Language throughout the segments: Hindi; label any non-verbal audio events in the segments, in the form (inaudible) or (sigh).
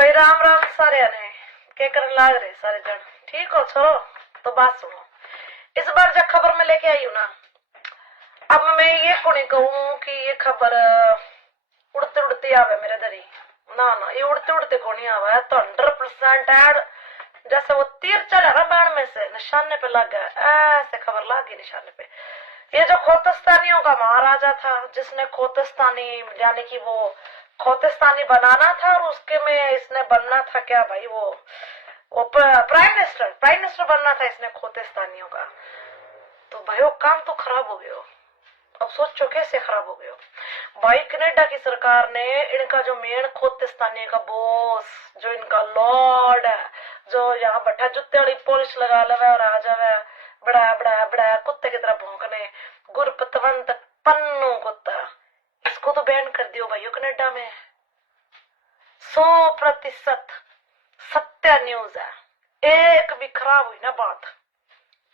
भाई, राम राम सारे ने। क्या करने लाग रहे सारे जन ठीक हो छोरो तो बात सुनो। इस बार जब खबर में लेके आई हूँ ना, अब मैं ये को नहीं कहूँ कि ये खबर उड़ते उड़ते आवे मेरे दरी। ना ना, ये उड़ते उड़ते को नहीं आवा? तो हंड्रेड परसेंट एड जैसे वो तीर चला ना बाण में से, निशाने पे लग गया। ऐसे खबर लग गई निशाने पे। ये जो खोतस्तानियों का महाराजा था, जिसने खोतस्तानी, यानी कि वो खोतस्तानी बनाना था और उसके में इसने बनना था क्या भाई वो? वो प्राइम मिनिस्टर प्राइम मिनिस्टर बनना था इसने खोतस्तानियों का। तो भाई वो काम तो खराब हो गया। अब सोचो कैसे खराब हो गया। भाई कनेडा की सरकार ने इनका जो मेन खोतस्तानी का बॉस जो इनका लॉर्ड है, जो यहाँ बैठा जुत्ते वाली पॉलिश लगा लवे और आ जावे। बड़ा बड़ा बड़ा कुत्ते की तरह भौंकने। गुरपतवंत पन्नू कुत्ता इसको तो बैन कर दियो भाइयों कनाडा में सौ प्रतिशत सत्य न्यूज़ है। एक भी खराब हुई ना बात।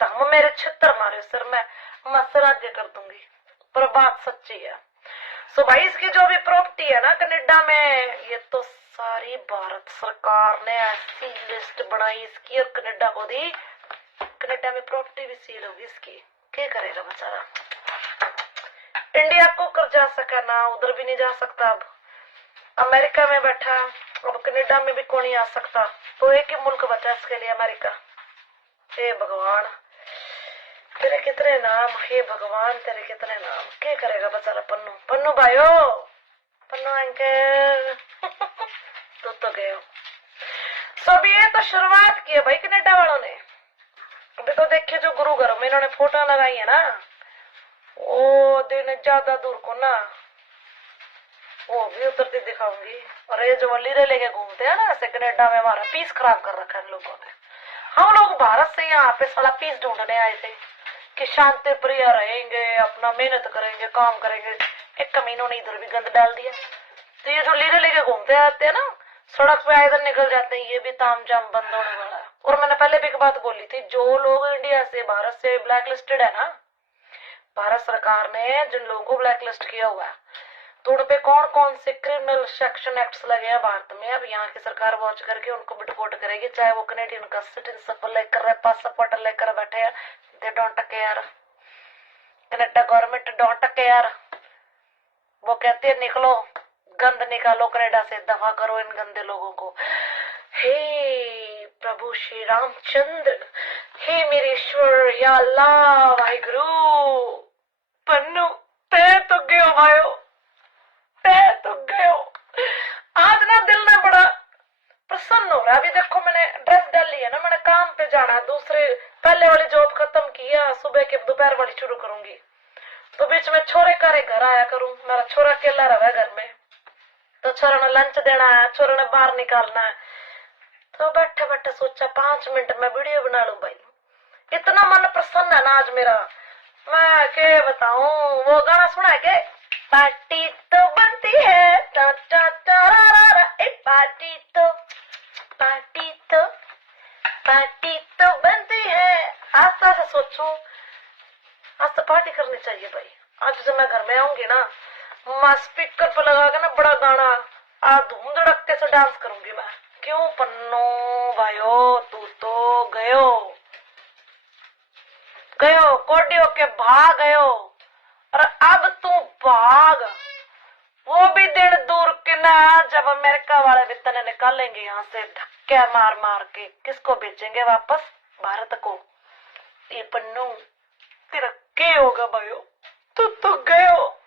तो मेरे छितर मारे, सर, मैं मसराजे कर दूँगी। पर बात सच्ची है। सो भाई, इसकी जो भी प्रॉपर्टी है ना कनाडा में, ये तो सारी भारत सरकार ने ऐसी लिस्ट बनाई इसकी और कनाडा को दी। कनाडा में प्रॉपर्टी भी सील होगी इसकी। क्या करेगा बेचारा? इंडिया को कर जा सका ना, उधर भी नहीं जा सकता अब। अमेरिका में बैठा, अब कनाडा में भी कौन नहीं आ सकता। तो एक ही मुल्क बचा इसके लिए अमेरिका। हे भगवान, तेरे कितने नाम, हे भगवान, तेरे कितने नाम। क्या करेगा बेचारा पन्नू? पन्नू भाइयो, पन्नू अंकल। (laughs) तो तो गए सो ये तो शुरुआत की है भाई कनाडा वालों ने। अभी तो देखिए जो गुरु घरों में इन्होंने फ़ोटो लगाई है ना। वो दिन ज़्यादा दूर को ना वो भी उतरती दिखाऊँगी और ये जो लीरे लेके घूमते हैं ना ऐसे कनाडा में हमारा पीस खराब कर रखा है लोगों ने हम लोग भारत से यहाँ पे साला पीस ढूँढने आए थे कि शांति प्रिय रहेंगे अपना मेहनत करेंगे काम करेंगे एक कमीनों ने इधर भी गंद डाल दिया तो ये जो लीरे लेके घूमते आते हैं ना सड़क पे आए निकल जाते हैं ये भी ताम जाम बंद होने वाला और मैंने पहले भी एक बात बोली थी जो लोग इंडिया से भारत से ब्लैक लिस्टेड है ना भारत सरकार ने जिन लोगों को ब्लैकलिस्ट किया हुआ है तो उन पे कौन कौन से क्रिमिनल सेक्शन एक्ट्स लगे हैं भारत में? अब यहाँ की सरकार वॉच करके उनको डिपोर्ट करेगी, चाहे वो कनेडियन का सिटीजनशिप लेकर पासपोर्ट लेकर बैठे हैं। They don't care Canada government don't care वो कहती है, निकलो, गंद निकालो कनेडा से, दफ़ा करो इन गंदे लोगों को। हे प्रभु श्री रामचंद्र, हे मेरे ईश्वर, या अल्लाह, वाहिगुरु पन्नू तय तो गयो भाइयों तय तो गयो आज ना दिल ना बड़ा है अभी देखो मैंने ड्रेस डाली है ना मैंने काम पे जाना है दूसरे पहले वाली जॉब खत्म की सुबह के दोपहर वाली शुरू करूँगी तो बीच में छोरे कारे घर आया करूँ मेरा छोरा अकेला रहा घर में तो छोरा ने लंच देना है छोरा ने बाहर निकालना है तो बैठे बैठे सोचा पाँच मिनट में वीडियो बना लूँ भाई इतना मन प्रसन्न है ना आज मेरा मैं के बताऊँ वो गाना सुना के पार्टी तो बनती है टा टा टा रा रा रा ए पार्टी तो पार्टी तो बनती है आज तो ऐसा सोचूं, आज तो पार्टी करनी चाहिए भाई। आज जब मैं घर में आऊँगी ना, मैं स्पीकर पर लगा के ना बड़ा गाना आज धूम धड़क्के से डांस करूँगी मैं। क्यों पन्नो भाइयो, तू तो गयो। गयो, कोडियो के भाग गयो और अब तू भाग। वो भी दिन दूर के ना, जब अमेरिका वाले भी तने निकालेंगे यहाँ से धक्के मार मार के। किसको भेजेंगे वापस? भारत को। いいぱのんてらけよがばよとっとがよ